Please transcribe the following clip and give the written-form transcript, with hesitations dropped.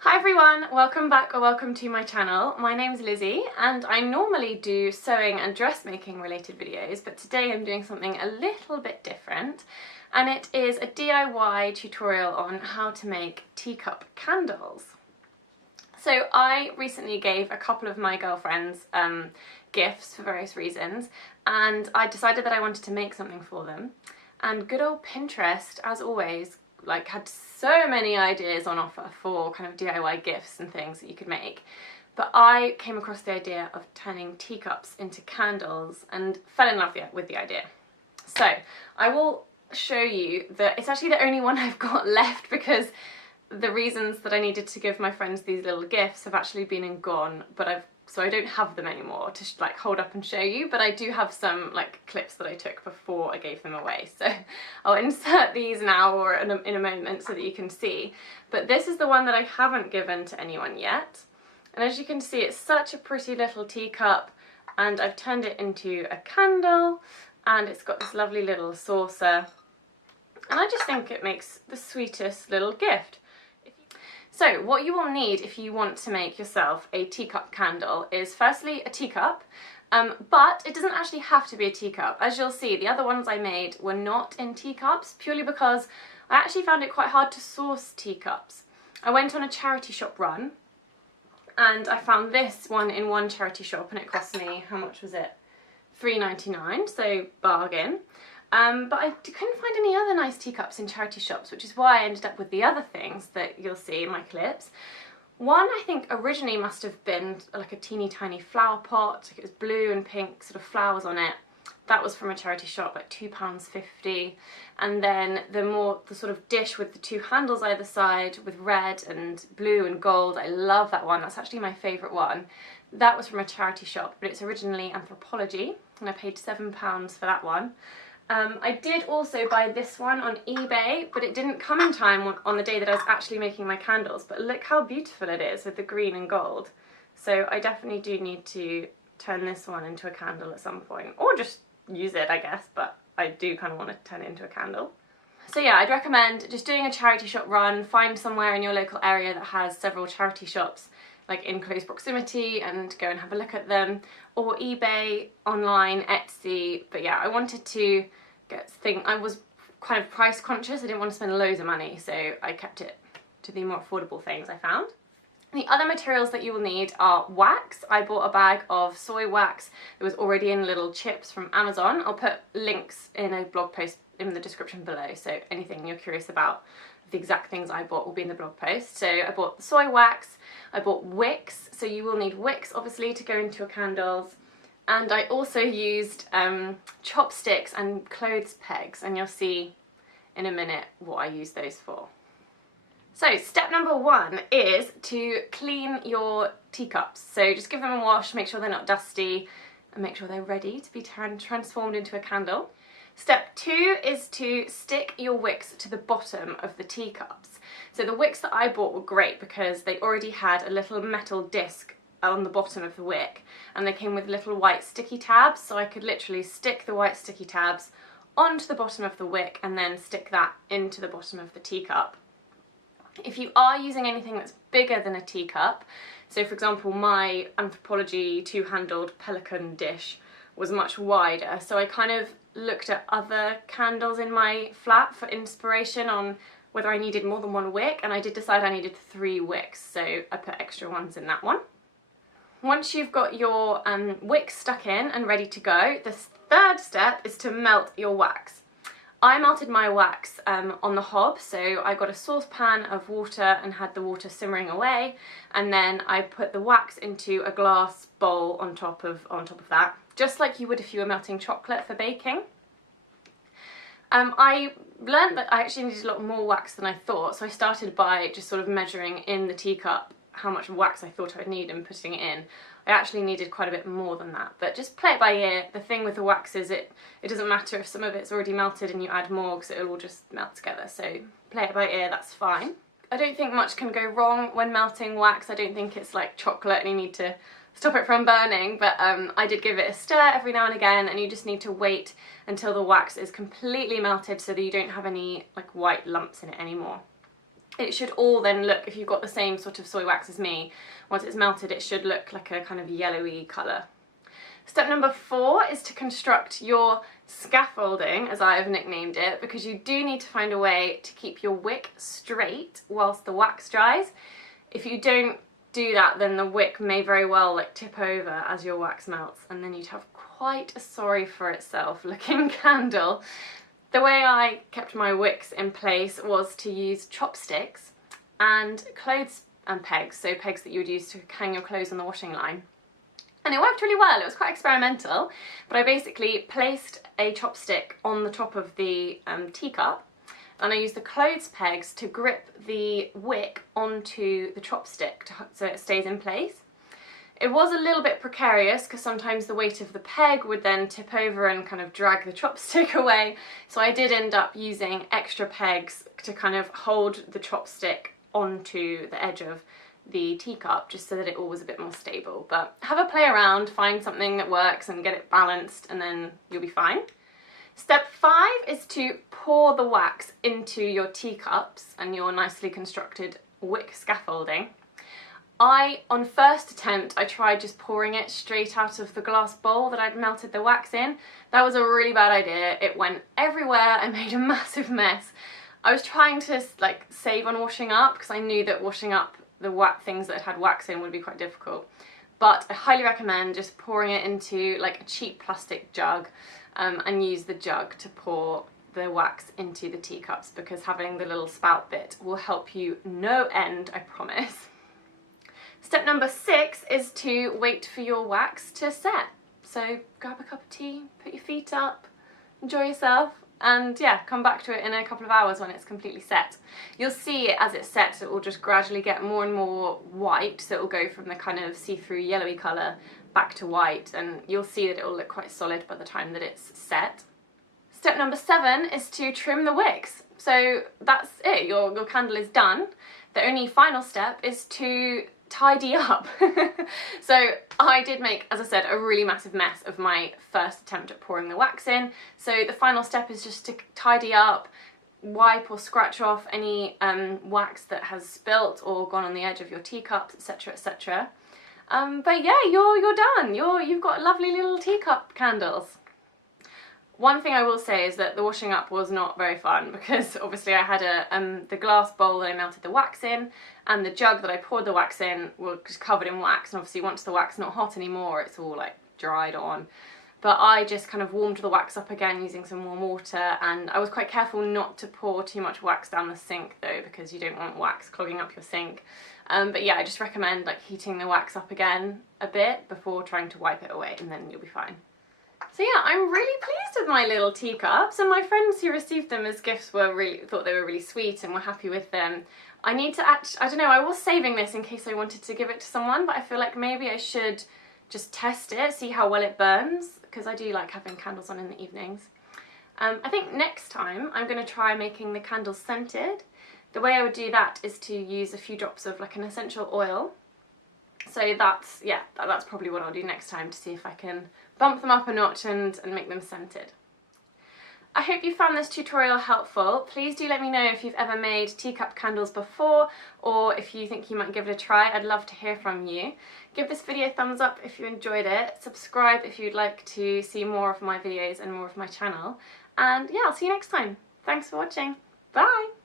Hi everyone, welcome back or welcome to my channel. My name's Lizzie and I normally do sewing and dressmaking related videos, but today I'm doing something a little bit different, and it is a DIY tutorial on how to make teacup candles. So I recently gave a couple of my girlfriends gifts for various reasons, and I decided that I wanted to make something for them, and good old Pinterest, as always, had so many ideas on offer for kind of DIY gifts and things that you could make. But I came across the idea of turning teacups into candles and fell in love with the idea. So I will show you that it's actually the only one I've got left, because the reasons that I needed to give my friends these little gifts have actually been and gone, but so I don't have them anymore to hold up and show you, but I do have some clips that I took before I gave them away. So I'll insert these now or in a moment so that you can see. But this is the one that I haven't given to anyone yet. And as you can see, it's such a pretty little teacup, and I've turned it into a candle, and it's got this lovely little saucer. And I just think it makes the sweetest little gift. So what you will need if you want to make yourself a teacup candle is firstly a teacup, but it doesn't actually have to be a teacup. As you'll see, the other ones I made were not in teacups, purely because I actually found it quite hard to source teacups. I went on a charity shop run and I found this one in one charity shop, and it cost me, how much was it? £3.99, so bargain. But I couldn't find any other nice teacups in charity shops, which is why I ended up with the other things that you'll see in my clips. One I think originally must have been like a teeny tiny flower pot. It was blue and pink sort of flowers on it. That was from a charity shop, like £2.50. And then the sort of dish with the two handles either side with red and blue and gold. I love that one. That's actually my favourite one. That was from a charity shop, but it's originally Anthropology, and I paid £7 for that one. I did also buy this one on eBay, but it didn't come in time on the day that I was actually making my candles. But look how beautiful it is with the green and gold. So I definitely do need to turn this one into a candle at some point, or just use it, I guess, but I do kind of want to turn it into a candle. So yeah, I'd recommend just doing a charity shop run. Find somewhere in your local area that has several charity shops in close proximity and go and have a look at them, or eBay, online, Etsy. But yeah, I wanted to I was kind of price conscious. I didn't want to spend loads of money, so I kept it to the more affordable things I found. The other materials that you will need are wax. I bought a bag of soy wax that was already in little chips from Amazon. I'll put links in a blog post in the description below, so anything you're curious about, the exact things I bought will be in the blog post. So I bought the soy wax, I bought wicks, so you will need wicks obviously to go into your candles, and I also used chopsticks and clothes pegs, and you'll see in a minute what I use those for. So step number one is to clean your teacups. So just give them a wash, make sure they're not dusty, and make sure they're ready to be transformed into a candle. Step two is to stick your wicks to the bottom of the teacups. So the wicks that I bought were great because they already had a little metal disc on the bottom of the wick, and they came with little white sticky tabs, so I could literally stick the white sticky tabs onto the bottom of the wick and then stick that into the bottom of the teacup. If you are using anything that's bigger than a teacup, so for example my Anthropology two-handled pelican dish was much wider, so I kind of looked at other candles in my flat for inspiration on whether I needed more than one wick, and I did decide I needed 3 wicks, so I put extra ones in that one. Once you've got your wicks stuck in and ready to go, the third step is to melt your wax. I melted my wax on the hob, so I got a saucepan of water and had the water simmering away, and then I put the wax into a glass bowl on top of that, just like you would if you were melting chocolate for baking. I learned that I actually needed a lot more wax than I thought, so I started by just sort of measuring in the teacup how much wax I thought I would need and putting it in. I actually needed quite a bit more than that, but just play it by ear. The thing with the wax is it doesn't matter if some of it's already melted and you add more, because it'll all just melt together, so play it by ear, that's fine. I don't think much can go wrong when melting wax. I don't think it's like chocolate and you need to stop it from burning, but I did give it a stir every now and again, and you just need to wait until the wax is completely melted so that you don't have any white lumps in it anymore. It should all then look, if you've got the same sort of soy wax as me, once it's melted it should look like a kind of yellowy colour. Step number 4 is to construct your scaffolding, as I have nicknamed it, because you do need to find a way to keep your wick straight whilst the wax dries. If you don't do that, then the wick may very well like tip over as your wax melts, and then you'd have quite a sorry for itself looking candle. The way I kept my wicks in place was to use chopsticks and clothes and pegs, so pegs that you would use to hang your clothes on the washing line. And it worked really well. It was quite experimental, but I basically placed a chopstick on the top of the teacup, and I used the clothes pegs to grip the wick onto the chopstick so it stays in place. It was a little bit precarious because sometimes the weight of the peg would then tip over and kind of drag the chopstick away, so I did end up using extra pegs to kind of hold the chopstick onto the edge of the teacup just so that it all was a bit more stable. But have a play around, find something that works and get it balanced, and then you'll be fine. Step 5 is to pour the wax into your teacups and your nicely constructed wick scaffolding. On first attempt, I tried just pouring it straight out of the glass bowl that I'd melted the wax in. That was a really bad idea. It went everywhere and made a massive mess. I was trying to like save on washing up because I knew that washing up the things that had wax in would be quite difficult. But I highly recommend just pouring it into like a cheap plastic jug and use the jug to pour the wax into the teacups, because having the little spout bit will help you no end, I promise. Step number 6 is to wait for your wax to set. So grab a cup of tea, put your feet up, enjoy yourself, and yeah, come back to it in a couple of hours when it's completely set. You'll see as it sets, it will just gradually get more and more white, so it will go from the kind of see-through yellowy colour back to white, and you'll see that it will look quite solid by the time that it's set. Step number 7 is to trim the wicks. So that's it, your candle is done. The only final step is to tidy up. So I did make, as I said, a really massive mess of my first attempt at pouring the wax in. So the final step is just to tidy up, wipe or scratch off any wax that has spilt or gone on the edge of your teacups, etc, etc. But yeah, you're done. You've got lovely little teacup candles. One thing I will say is that the washing up was not very fun, because obviously I had the glass bowl that I melted the wax in, and the jug that I poured the wax in was just covered in wax, and obviously once the wax is not hot anymore, it's all like dried on. But I just kind of warmed the wax up again using some warm water, and I was quite careful not to pour too much wax down the sink though, because you don't want wax clogging up your sink. But yeah, I just recommend like heating the wax up again a bit before trying to wipe it away, and then you'll be fine. So yeah, I'm really pleased with my little teacups, and my friends who received them as gifts thought they were really sweet and were happy with them. I need to I don't know, I was saving this in case I wanted to give it to someone, but I feel like maybe I should just test it, see how well it burns, because I do like having candles on in the evenings. I think next time I'm going to try making the candles scented. The way I would do that is to use a few drops of like an essential oil. So that's probably what I'll do next time, to see if I can bump them up a notch and make them scented. I hope you found this tutorial helpful. Please do let me know if you've ever made teacup candles before, or if you think you might give it a try. I'd love to hear from you. Give this video a thumbs up if you enjoyed it. Subscribe if you'd like to see more of my videos and more of my channel. And yeah, I'll see you next time. Thanks for watching. Bye!